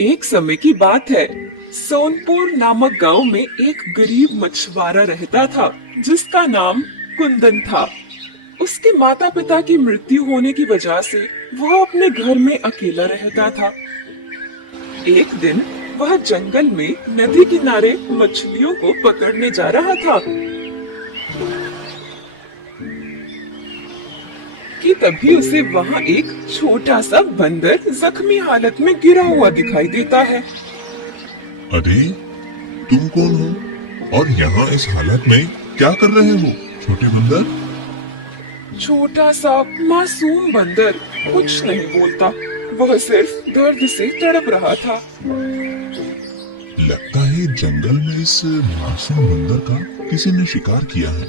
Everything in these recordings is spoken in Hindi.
एक समय की बात है। सोनपुर नामक गांव में एक गरीब मछुआरा रहता था जिसका नाम कुंदन था। उसके माता पिता की मृत्यु होने की वजह से वह अपने घर में अकेला रहता था। एक दिन वह जंगल में नदी किनारे मछलियों को पकड़ने जा रहा था कि तभी उसे वहाँ एक छोटा सा बंदर जख्मी हालत में गिरा हुआ दिखाई देता है। अरे, तुम कौन हो और यहाँ इस हालत में क्या कर रहे हो, छोटे बंदर? छोटा सा मासूम बंदर कुछ नहीं बोलता, वह सिर्फ दर्द से तड़प रहा था। लगता है जंगल में इस मासूम बंदर का किसी ने शिकार किया है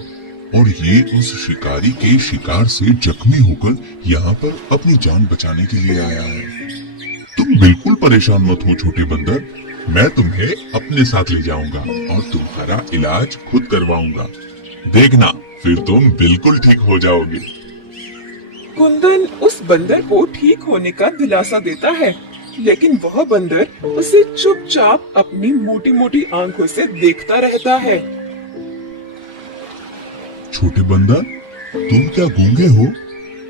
और ये उस शिकारी के शिकार से जख्मी होकर यहाँ पर अपनी जान बचाने के लिए आया है। तुम बिल्कुल परेशान मत हो छोटे बंदर, मैं तुम्हें अपने साथ ले जाऊंगा और तुम्हारा इलाज खुद करवाऊंगा। देखना, फिर तुम बिल्कुल ठीक हो जाओगे। कुंदन उस बंदर को ठीक होने का दिलासा देता है, लेकिन वह बंदर उसे चुपचाप अपनी मोटी मोटी आंखों से देखता रहता है। छोटे बंदर, तुम क्या गूंगे हो?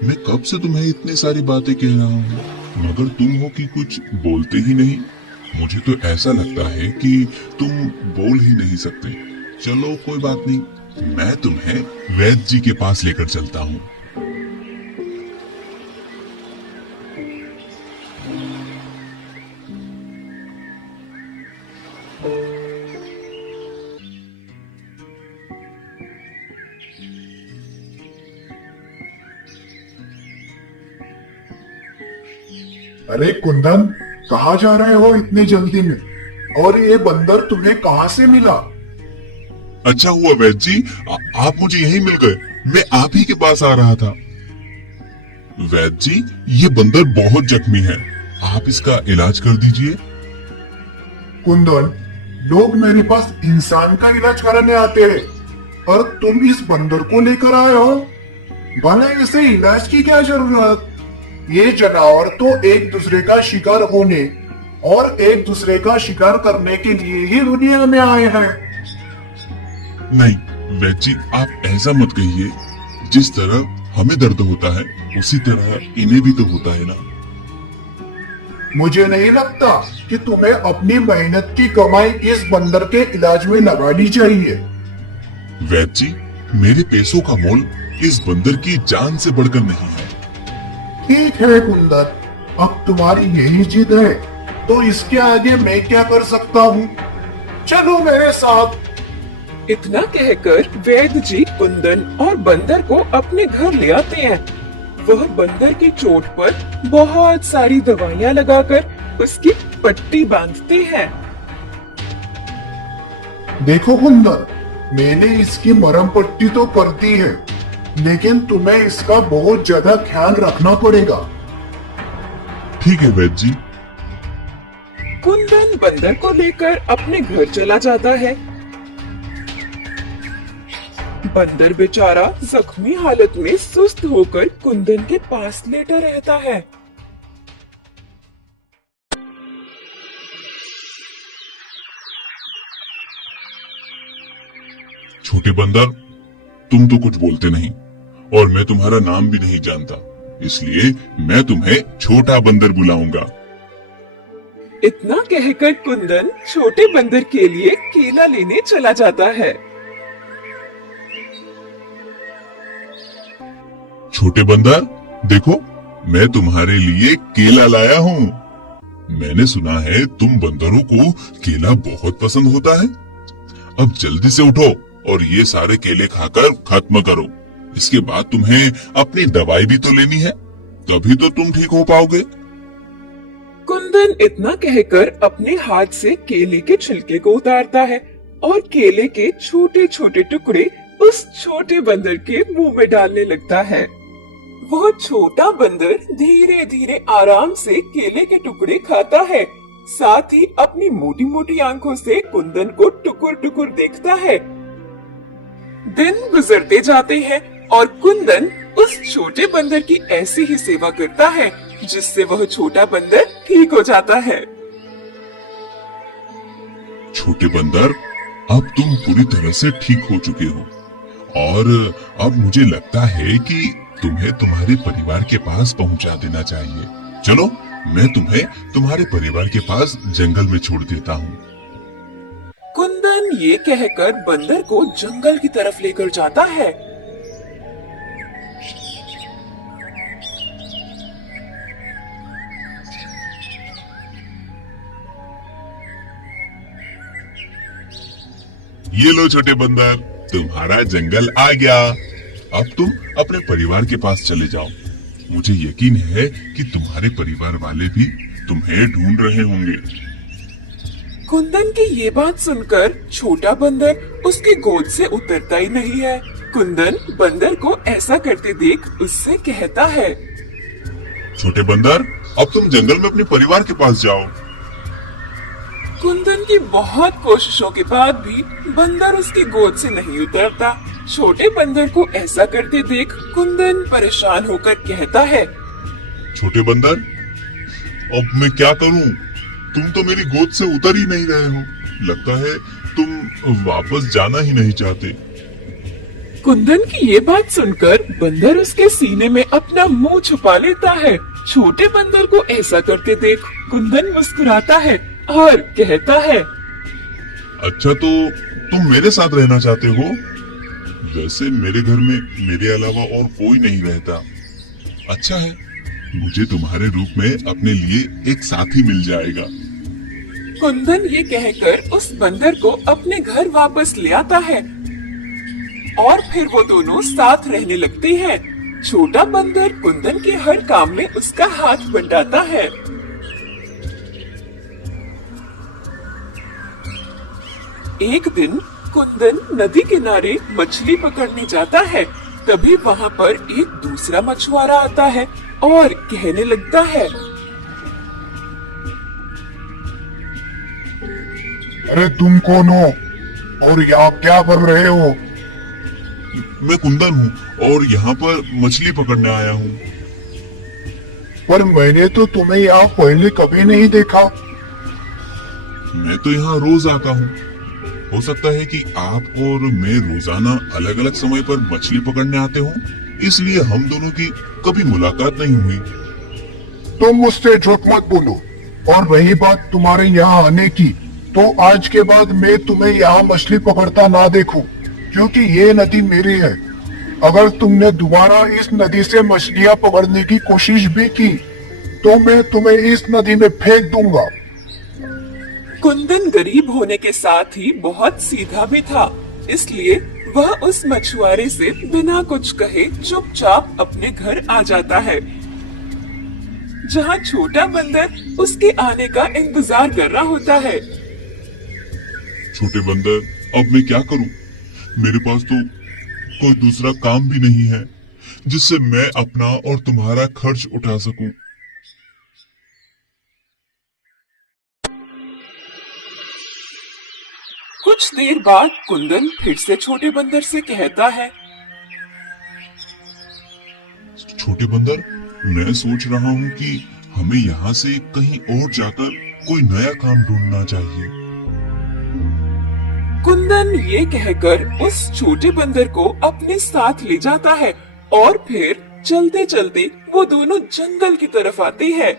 मैं कब से तुम्हें इतनी सारी बातें कह रहा हूँ, मगर तुम हो कि कुछ बोलते ही नहीं। मुझे तो ऐसा लगता है कि तुम बोल ही नहीं सकते। चलो कोई बात नहीं, मैं तुम्हें वैद्य जी के पास लेकर चलता हूँ। अरे कुंदन, कहाँ जा रहे हो इतनी जल्दी में? और ये बंदर तुम्हें कहाँ से मिला? अच्छा हुआ वैद्य जी, आप मुझे यहीं मिल गए। मैं आप ही के पास आ रहा था। वैद्य जी, ये बंदर बहुत जख्मी है, आप इसका इलाज कर दीजिए। कुंदन, लोग मेरे पास इंसान का इलाज कराने आते हैं और तुम इस बंदर को लेकर आए हो। भले इसे इलाज की क्या जरूरत? ये जानवर तो एक दूसरे का शिकार होने और एक दूसरे का शिकार करने के लिए ही दुनिया में आए हैं। नहीं वैद्य जी, आप ऐसा मत कहिए। जिस तरह हमें दर्द होता है उसी तरह इन्हें भी तो होता है ना। मुझे नहीं लगता कि तुम्हें अपनी मेहनत की कमाई इस बंदर के इलाज में लगानी चाहिए। वैद्य जी, मेरे पैसों का मोल इस बंदर की जान से बढ़कर नहीं है। ठीक है कुंदन, अब तुम्हारी यही जिद है तो इसके आगे मैं क्या कर सकता हूँ? चलो मेरे साथ। इतना कहकर वैद्य जी कुंदन और बंदर को अपने घर ले आते हैं। वह बंदर की चोट पर बहुत सारी दवाइयाँ लगाकर उसकी पट्टी बांधते हैं। देखो कुंदन, मैंने इसकी मरहम पट्टी तो कर दी है, लेकिन तुम्हें इसका बहुत ज्यादा ख्याल रखना पड़ेगा। ठीक है वैद्य जी। कुंदन बंदर को लेकर अपने घर चला जाता है। बंदर बेचारा जख्मी हालत में सुस्त होकर कुंदन के पास लेटा रहता है। छोटे बंदर, तुम तो कुछ बोलते नहीं और मैं तुम्हारा नाम भी नहीं जानता, इसलिए मैं तुम्हें छोटा बंदर बुलाऊंगा। इतना कहकर कुंदन छोटे बंदर के लिए केला लेने चला जाता है। छोटे बंदर, देखो, मैं तुम्हारे लिए केला लाया हूँ। मैंने सुना है तुम बंदरों को केला बहुत पसंद होता है। अब जल्दी से उठो और ये सारे केले खाकर खत्म करो। इसके बाद तुम्हें अपनी दवाई भी तो लेनी है, तभी तो तुम ठीक हो पाओगे। कुंदन इतना कहकर अपने हाथ से केले के छिलके को उतारता है और केले के छोटे छोटे टुकड़े उस छोटे बंदर के मुंह में डालने लगता है। वह छोटा बंदर धीरे धीरे आराम से केले के टुकड़े खाता है, साथ ही अपनी मोटी मोटी आंखों से कुंदन को टुकुर टुकुर देखता है। दिन गुजरते जाते हैं और कुंदन उस छोटे बंदर की ऐसी ही सेवा करता है जिससे वह छोटा बंदर ठीक हो जाता है। छोटे बंदर, अब तुम पूरी तरह से ठीक हो चुके हो और अब मुझे लगता है कि तुम्हें तुम्हारे परिवार के पास पहुंचा देना चाहिए। चलो, मैं तुम्हें तुम्हारे परिवार के पास जंगल में छोड़ देता हूँ। कुंदन ये कहकर बंदर को जंगल की तरफ लेकर जाता है। ये लो छोटे बंदर, तुम्हारा जंगल आ गया। अब तुम अपने परिवार के पास चले जाओ। मुझे यकीन है कि तुम्हारे परिवार वाले भी तुम्हें ढूंढ रहे होंगे। कुंदन की ये बात सुनकर छोटा बंदर उसकी गोद से उतरता ही नहीं है। कुंदन बंदर को ऐसा करते देख उससे कहता है, छोटे बंदर, अब तुम जंगल में अपने परिवार के पास जाओ। कुंदन की बहुत कोशिशों के बाद भी बंदर उसकी गोद से नहीं उतरता। छोटे बंदर को ऐसा करते देख कुंदन परेशान होकर कहता है, छोटे बंदर, अब मैं क्या करूं? तुम तो मेरी गोद से उतर ही नहीं रहे हो। लगता है तुम वापस जाना ही नहीं चाहते। कुंदन की ये बात सुनकर बंदर उसके सीने में अपना मुंह छुपा लेता है। छोटे बंदर को ऐसा करते देख कुंदन मुस्कुराता है और कहता है, अच्छा, तो तुम मेरे साथ रहना चाहते हो? वैसे मेरे घर में मेरे अलावा और कोई नहीं रहता। अच्छा है, मुझे तुम्हारे रूप में अपने लिए एक साथी मिल जाएगा। कुंदन ये कहकर उस बंदर को अपने घर वापस ले आता है और फिर वो दोनों साथ रहने लगते हैं। छोटा बंदर कुंदन के हर काम में उसका हाथ बंटाता है। एक दिन कुंदन नदी किनारे मछली पकड़ने जाता है। तभी वहाँ पर एक दूसरा मछुआरा आता है और कहने लगता है, अरे तुम कौन हो और यहाँ क्या कर रहे हो? मैं कुंदन हूँ और यहाँ पर मछली पकड़ने आया हूँ। पर मैंने तो तुम्हें यहाँ पहले कभी नहीं देखा। मैं तो यहाँ रोज आता हूँ। हो सकता है कि आप और मैं रोजाना अलग अलग समय पर मछली पकड़ने आते हो, इसलिए हम दोनों की कभी मुलाकात नहीं हुई। तुम मुझसे झूठ मत बोलो। और रही बात तुम्हारे यहाँ आने की, तो आज के बाद मैं तुम्हें यहाँ मछली पकड़ता ना देखूं, क्योंकि ये नदी मेरी है। अगर तुमने दोबारा इस नदी से मछलियाँ पकड़ने की कोशिश भी की, तो मैं तुम्हें इस नदी में फेंक दूंगा। कुंदन गरीब होने के साथ ही बहुत सीधा भी था, इसलिए वह उस मछुआरे से बिना कुछ कहे चुपचाप अपने घर आ जाता है, जहाँ छोटा बंदर उसके आने का इंतजार कर रहा होता है। छोटे बंदर, अब मैं क्या करूं? मेरे पास तो कोई दूसरा काम भी नहीं है जिससे मैं अपना और तुम्हारा खर्च उठा सकूं। कुछ देर बाद कुंदन फिर से छोटे बंदर से कहता है, छोटे बंदर, मैं सोच रहा हूँ कि हमें यहाँ से कहीं और जाकर कोई नया काम ढूंढना चाहिए। कुंदन ये कहकर उस छोटे बंदर को अपने साथ ले जाता है और फिर चलते चलते वो दोनों जंगल की तरफ आते हैं।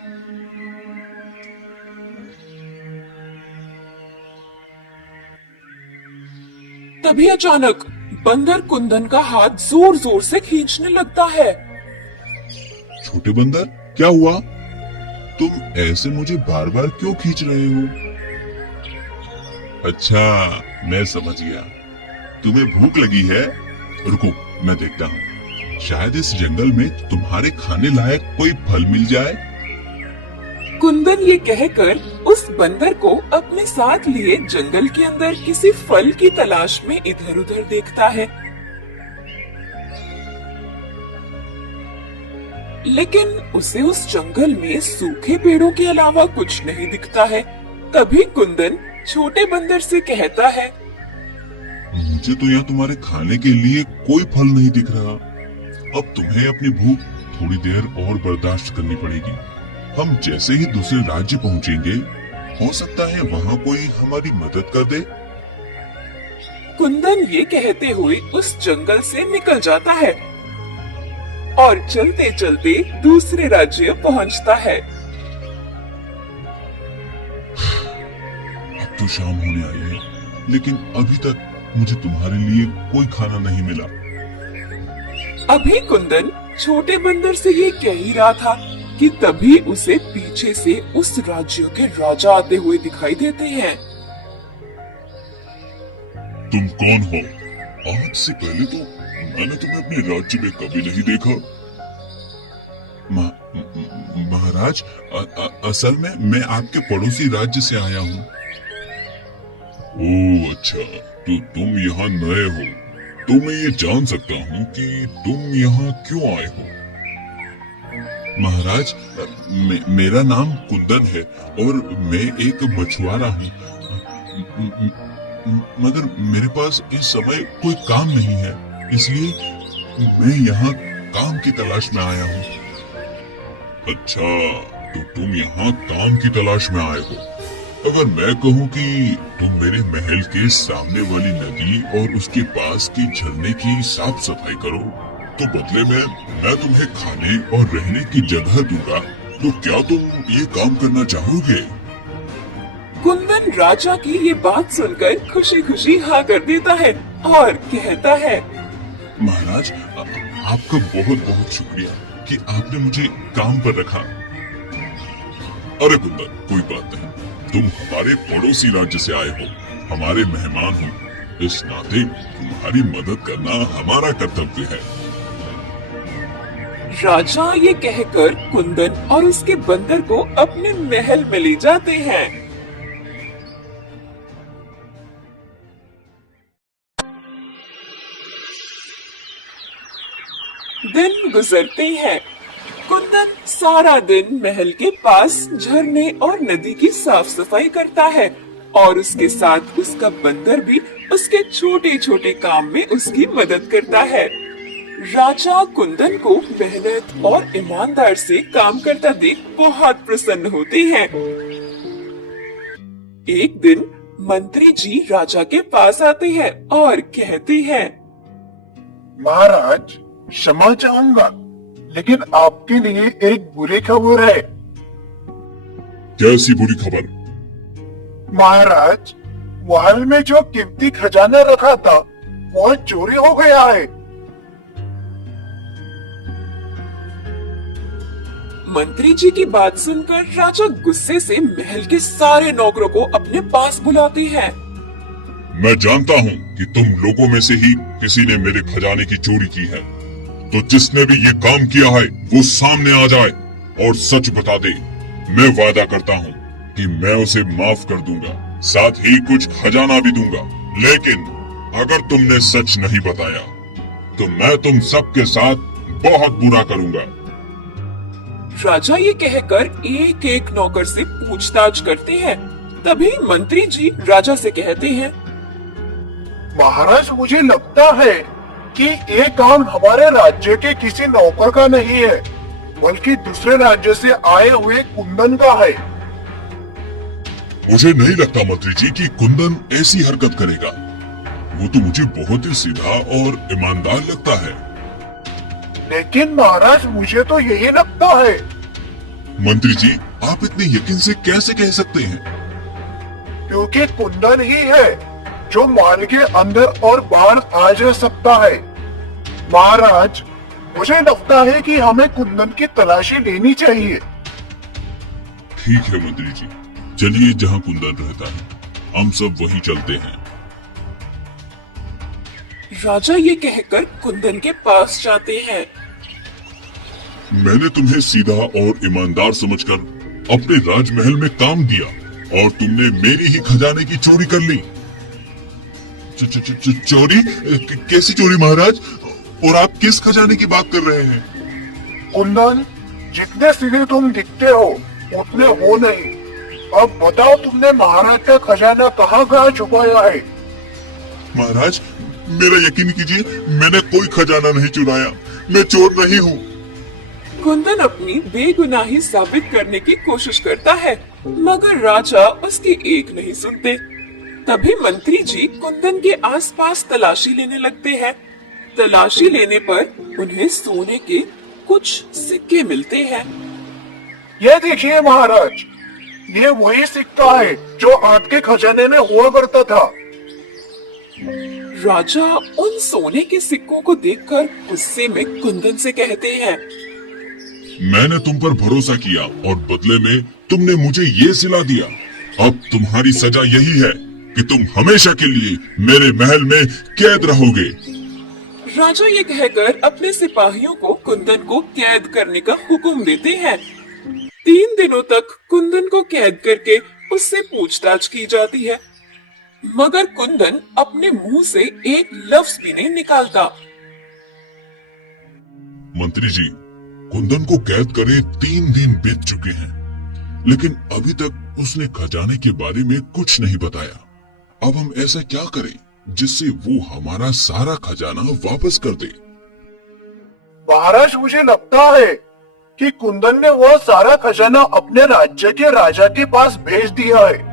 तभी अचानक बंदर कुंदन का हाथ जोर जोर से खींचने लगता है। छोटे बंदर, क्या हुआ? तुम ऐसे मुझे बार बार क्यों खींच रहे हो? अच्छा, मैं समझ गया। तुम्हें भूख लगी है? रुको, मैं देखता हूँ। शायद इस जंगल में तुम्हारे खाने लायक कोई फल मिल जाए। कुंदन ये कहकर उस बंदर को अपने साथ लिए जंगल के अंदर किसी फल की तलाश में इधर उधर देखता है, लेकिन उसे उस जंगल में सूखे पेड़ों के अलावा कुछ नहीं दिखता है। तभी कुंदन छोटे बंदर से कहता है, मुझे तो यहाँ तुम्हारे खाने के लिए कोई फल नहीं दिख रहा। अब तुम्हें अपनी भूख थोड़ी देर और बर्दाश्त करनी पड़ेगी। हम जैसे ही दूसरे राज्य पहुँचेंगे, हो सकता है वहाँ कोई हमारी मदद कर दे। कुंदन ये कहते हुए उस जंगल से निकल जाता है और चलते चलते दूसरे राज्य पहुंचता है। अब तो शाम होने आई है, लेकिन अभी तक मुझे तुम्हारे लिए कोई खाना नहीं मिला। अभी कुंदन छोटे बंदर से ये कह ही रहा था कि तभी उसे पीछे से उस राज्य के राजा आते हुए दिखाई देते हैं। तुम कौन हो? आज से पहले तो मैंने तुम्हें अपने राज्य में कभी नहीं देखा। महाराज, असल में मैं आपके पड़ोसी राज्य से आया हूँ। ओह अच्छा, तो तुम यहाँ नए हो, तो मैं ये जान सकता हूँ कि तुम यहाँ क्यों आए हो? महाराज, मेरा नाम कुंदन है और मैं एक मछुआरा हूँ, मगर मेरे पास इस समय कोई काम नहीं है, इसलिए मैं यहाँ काम की तलाश में आया हूँ। अच्छा, तो तुम यहाँ काम की तलाश में आए हो। अगर मैं कहूँ कि तुम मेरे महल के सामने वाली नदी और उसके पास की झरने की साफ सफाई करो, तो बदले में मैं तुम्हें खाने और रहने की जगह दूंगा, तो क्या तुम ये काम करना चाहोगे? कुंदन राजा की ये बात सुनकर खुशी खुशी हाँ कर देता है और कहता है, महाराज, आपका बहुत बहुत शुक्रिया कि आपने मुझे काम पर रखा। अरे कुंदन, कोई बात नहीं, तुम हमारे पड़ोसी राज्य से आए हो, हमारे मेहमान हो, इस नाते तुम्हारी मदद करना हमारा कर्तव्य है। राजा ये कहकर कुंदन और उसके बंदर को अपने महल में ले जाते हैं। दिन गुजरते हैं। कुंदन सारा दिन महल के पास झरने और नदी की साफ सफाई करता है और उसके साथ उसका बंदर भी उसके छोटे छोटे काम में उसकी मदद करता है। राजा कुंदन को मेहनत और ईमानदार से काम करता देख बहुत प्रसन्न होते हैं। एक दिन मंत्री जी राजा के पास आते हैं और कहते हैं, महाराज, क्षमा चाहूंगा, लेकिन आपके लिए एक बुरी खबर है। कैसी बुरी खबर? महाराज, महल में जो कीमती खजाना रखा था वो चोरी हो गया है। मंत्री जी की बात सुनकर राजा गुस्से से महल के सारे नौकरों को अपने पास बुलाते हैं। मैं जानता हूँ कि तुम लोगों में से ही किसी ने मेरे खजाने की चोरी की है, तो जिसने भी ये काम किया है वो सामने आ जाए और सच बता दे। मैं वादा करता हूँ कि मैं उसे माफ कर दूंगा, साथ ही कुछ खजाना भी दूंगा। लेकिन अगर तुमने सच नहीं बताया तो मैं तुम सबके साथ बहुत बुरा करूंगा। राजा ये कहकर एक एक नौकर से पूछताछ करते हैं। तभी मंत्री जी राजा से कहते हैं, महाराज, मुझे लगता है कि ये काम हमारे राज्य के किसी नौकर का नहीं है, बल्कि दूसरे राज्य से आए हुए कुंदन का है। मुझे नहीं लगता मंत्री जी कि कुंदन ऐसी हरकत करेगा। वो तो मुझे बहुत ही सीधा और ईमानदार लगता है। लेकिन महाराज, मुझे तो यही लगता है। मंत्री जी, आप इतने यकीन से कैसे कह सकते हैं? क्योंकि कुंदन ही है जो महल के अंदर और बाहर आ जा सकता है। महाराज, मुझे लगता है कि हमें कुंदन की तलाशी लेनी चाहिए। ठीक है मंत्री जी, चलिए जहाँ कुंदन रहता है हम सब वहीं चलते हैं। राजा ये कहकर कुंदन के पास जाते हैं। मैंने तुम्हें सीधा और ईमानदार समझकर अपने राजमहल में काम दिया और तुमने मेरी ही खजाने की चोरी कर ली। चोरी? कैसी चोरी महाराज? और आप किस खजाने की बात कर रहे हैं? कुंदन, जितने सीधे तुम दिखते हो उतने हो नहीं। अब बताओ, तुमने महाराज का खजाना कहाँ छुपाया है? महाराज, मेरा यकीन कीजिए, मैंने कोई खजाना नहीं चुराया। मैं चोर नहीं हूँ। कुंदन अपनी बेगुनाही साबित करने की कोशिश करता है, मगर राजा उसकी एक नहीं सुनते। तभी मंत्री जी कुंदन के आसपास तलाशी लेने लगते हैं। तलाशी लेने पर उन्हें सोने के कुछ सिक्के मिलते हैं। ये देखिए महाराज, ये वही सिक्का है जो आपके खजाने में हुआ करता था। राजा उन सोने के सिक्कों को देखकर गुस्से में कुंदन से कहते हैं, मैंने तुम पर भरोसा किया और बदले में तुमने मुझे ये सिला दिया। अब तुम्हारी सजा यही है कि तुम हमेशा के लिए मेरे महल में कैद रहोगे। राजा ये कहकर अपने सिपाहियों को कुंदन को कैद करने का हुक्म देते हैं। 3 दिनों तक कुंदन को कैद करके उससे पूछताछ की जाती है, मगर कुंदन अपने मुंह से एक लफ्ज भी नहीं निकालता। मंत्री जी, कुंदन को कैद करे 3 दिन बीत चुके हैं, लेकिन अभी तक उसने खजाने के बारे में कुछ नहीं बताया। अब हम ऐसा क्या करें जिससे वो हमारा सारा खजाना वापस कर दे? महाराज, मुझे लगता है कि कुंदन ने वो सारा खजाना अपने राज्य के राजा के पास भेज दिया है।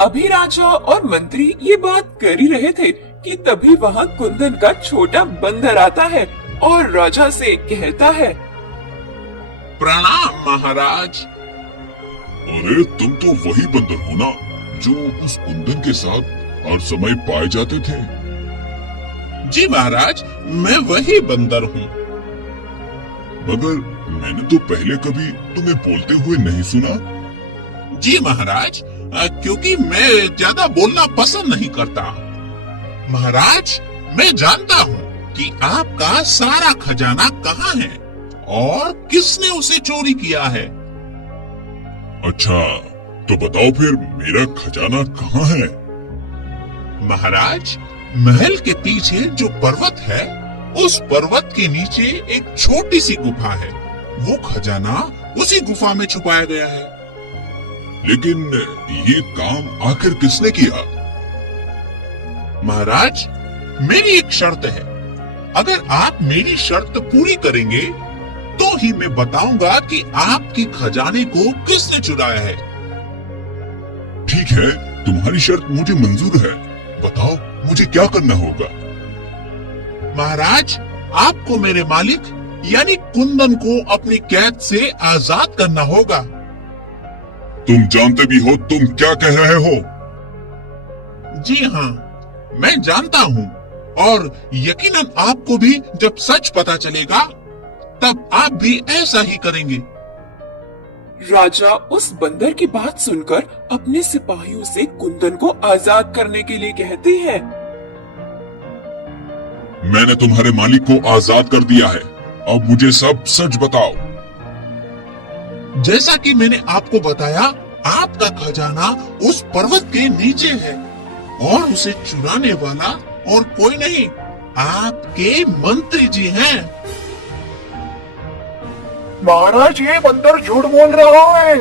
अभी राजा और मंत्री ये बात कर ही रहे थे कि तभी वहाँ कुंदन का छोटा बंदर आता है और राजा से कहता है, प्रणाम महाराज। अरे तुम तो वही बंदर हो ना जो उस कुंदन के साथ हर समय पाए जाते थे? जी महाराज, मैं वही बंदर हूँ। मगर मैंने तो पहले कभी तुम्हें बोलते हुए नहीं सुना। जी महाराज, क्योंकि मैं ज्यादा बोलना पसंद नहीं करता। महाराज, मैं जानता हूँ कि आपका सारा खजाना कहाँ है और किसने उसे चोरी किया है। अच्छा, तो बताओ फिर मेरा खजाना कहाँ है? महाराज, महल के पीछे जो पर्वत है, उस पर्वत के नीचे एक छोटी सी गुफा है। वो खजाना उसी गुफा में छुपाया गया है। लेकिन ये काम आखिर किसने किया? महाराज, मेरी एक शर्त है। अगर आप मेरी शर्त पूरी करेंगे तो ही मैं बताऊंगा कि आपके खजाने को किसने चुराया है। ठीक है, तुम्हारी शर्त मुझे मंजूर है। बताओ मुझे क्या करना होगा? महाराज, आपको मेरे मालिक यानी कुंदन को अपनी कैद से आजाद करना होगा। तुम जानते भी हो तुम क्या कह रहे हो? जी हाँ, मैं जानता हूँ, और यकीनन आपको भी जब सच पता चलेगा तब आप भी ऐसा ही करेंगे। राजा उस बंदर की बात सुनकर अपने सिपाहियों से कुंदन को आजाद करने के लिए कहते हैं। मैंने तुम्हारे मालिक को आजाद कर दिया है, अब मुझे सब सच बताओ। जैसा कि मैंने आपको बताया, आपका खजाना उस पर्वत के नीचे है और उसे चुराने वाला और कोई नहीं, आपके मंत्री जी हैं। महाराज, ये बंदर झूठ बोल रहा है।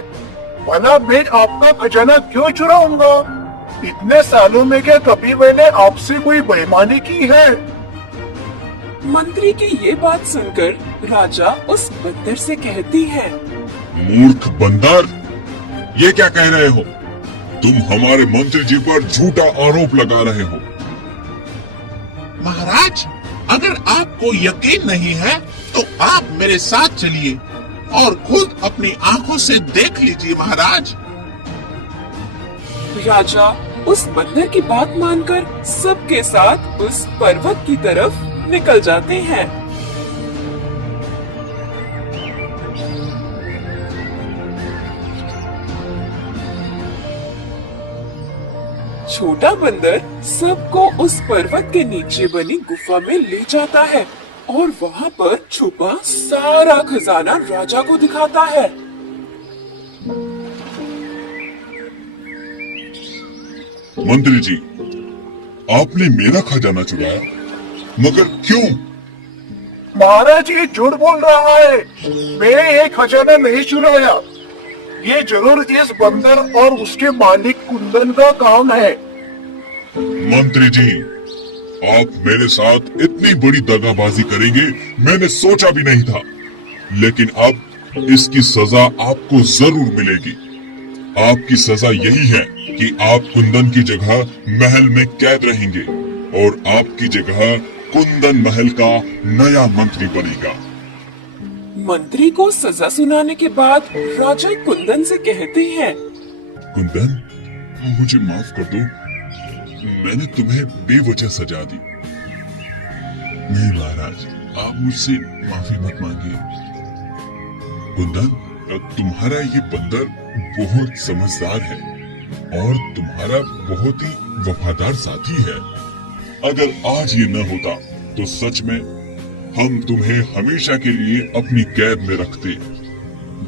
भला मैं आपका खजाना क्यों चुराऊंगा? इतने सालों में क्या कभी मैंने आपसे कोई बेईमानी की है? मंत्री की ये बात सुनकर राजा उस बंदर से कहती है, मूर्ख बंदर, ये क्या कह रहे हो? तुम हमारे मंत्री जी पर झूठा आरोप लगा रहे हो। महाराज, अगर आपको यकीन नहीं है तो आप मेरे साथ चलिए और खुद अपनी आंखों से देख लीजिए। महाराज, राजा उस बंदर की बात मानकर सबके साथ उस पर्वत की तरफ निकल जाते हैं। छोटा बंदर सबको उस पर्वत के नीचे बनी गुफा में ले जाता है और वहाँ पर छुपा सारा खजाना राजा को दिखाता है। मंत्री जी, आपने मेरा खजाना चुराया, मगर क्यों? महाराज, ये झूठ बोल रहा है। मैंने ये खजाना नहीं चुराया। ये जरूर इस बंदर और उसके मालिक कुंदन का काम है। मंत्री जी, आप मेरे साथ इतनी बड़ी दगाबाजी करेंगे मैंने सोचा भी नहीं था। लेकिन अब इसकी सजा आपको जरूर मिलेगी। आपकी सजा यही है कि आप कुंदन की जगह महल में कैद रहेंगे और आपकी जगह कुंदन महल का नया मंत्री बनेगा। मंत्री को सजा सुनाने के बाद राजा कुंदन से कहते हैं, कुंदन, मुझे माफ कर दो, मैंने तुम्हें बेवजह सजा दी। नहीं महाराज, आप मुझसे माफी मत मांगिए। कुंदन, तुम्हारा ये बंदर बहुत समझदार है और तुम्हारा बहुत ही वफादार साथी है। अगर आज ये न होता तो सच में हम तुम्हें हमेशा के लिए अपनी कैद में रखते।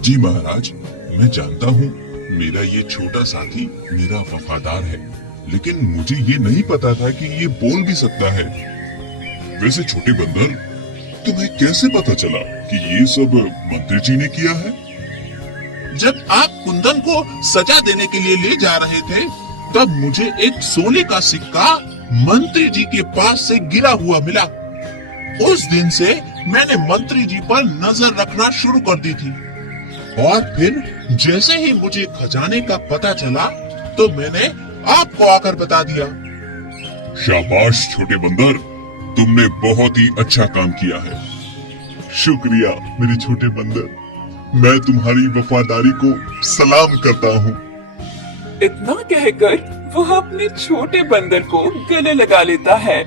जी महाराज, मैं जानता हूँ मेरा ये छोटा साथी मेरा वफादार है, लेकिन मुझे ये नहीं पता था कि ये बोल भी सकता है। वैसे छोटे बंदर, तुम्हें कैसे पता चला कि ये सब मंत्री जी ने किया है? जब आप कुंदन को सजा देने के लिए ले जा रहे थे, तब मुझे एक सोने का सिक्का मंत्री जी के पास से गिरा हुआ मिला। उस दिन से मैंने मंत्री जी पर नजर रखना शुरू कर दी थी और फिर जैसे ही मुझे खजाने का पता चला तो मैंने आपको आकर बता दिया। शाबाश छोटे बंदर, तुमने बहुत ही अच्छा काम किया है। शुक्रिया मेरे छोटे बंदर, मैं तुम्हारी वफादारी को सलाम करता हूँ। इतना कहकर वह अपने छोटे बंदर को गले लगा लेता है